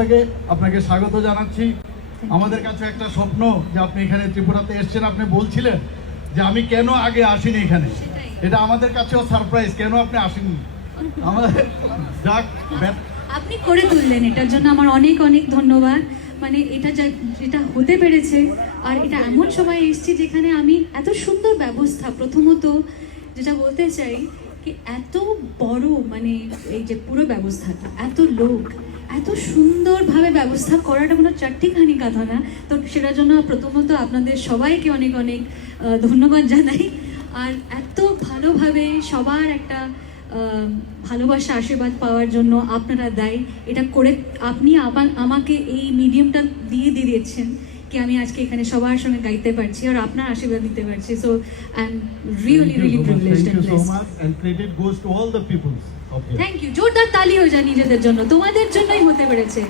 থেকে আপনাকে স্বাগত জানাচ্ছি। আমাদের কাছে একটা স্বপ্ন যে আপনি এখানে ত্রিপুরাতে এসেছেন। আপনি বলছিলেন যে আমি কেন আগে আসিনি এখানে, এটা আমাদের কাছেও সারপ্রাইজ, কেন আপনি আসেননি। আমাদের যাক আপনি করে তুললেন, এটার জন্য আমার অনেক অনেক ধন্যবাদ। মানে যেটা হতে পেরেছে, আর এটা এমন সময় এসেছি যেখানে আমি এত সুন্দর ব্যবস্থা, প্রথমত যেটা বলতে চাই কি এত বড় মানে এই যে পুরো ব্যবস্থাটা, এত লোক, এত সুন্দরভাবে ব্যবস্থা করাটা কোনো চারটিখানি কথা না। তো সেটার জন্য প্রথমত আপনাদের সবাইকে অনেক অনেক ধন্যবাদ জানাই। আর এত ভালোভাবে সবার একটা ভালোবাসা আশীর্বাদ পাওয়ার জন্য আপনারা দায়ী। এটা করে আপনি আমাকে এই মিডিয়ামটা দিয়ে দিয়েছেন কি আমি আজকে এখানে সবার সঙ্গে গাইতে পারছি আর আপনার আশীর্বাদ দিতে পারছি। So I am really privileged and blessed. Thank you. জোরদার তালি হয়ে যায় নিজেদের জন্য, তোমাদের জন্যই হতে পেরেছে।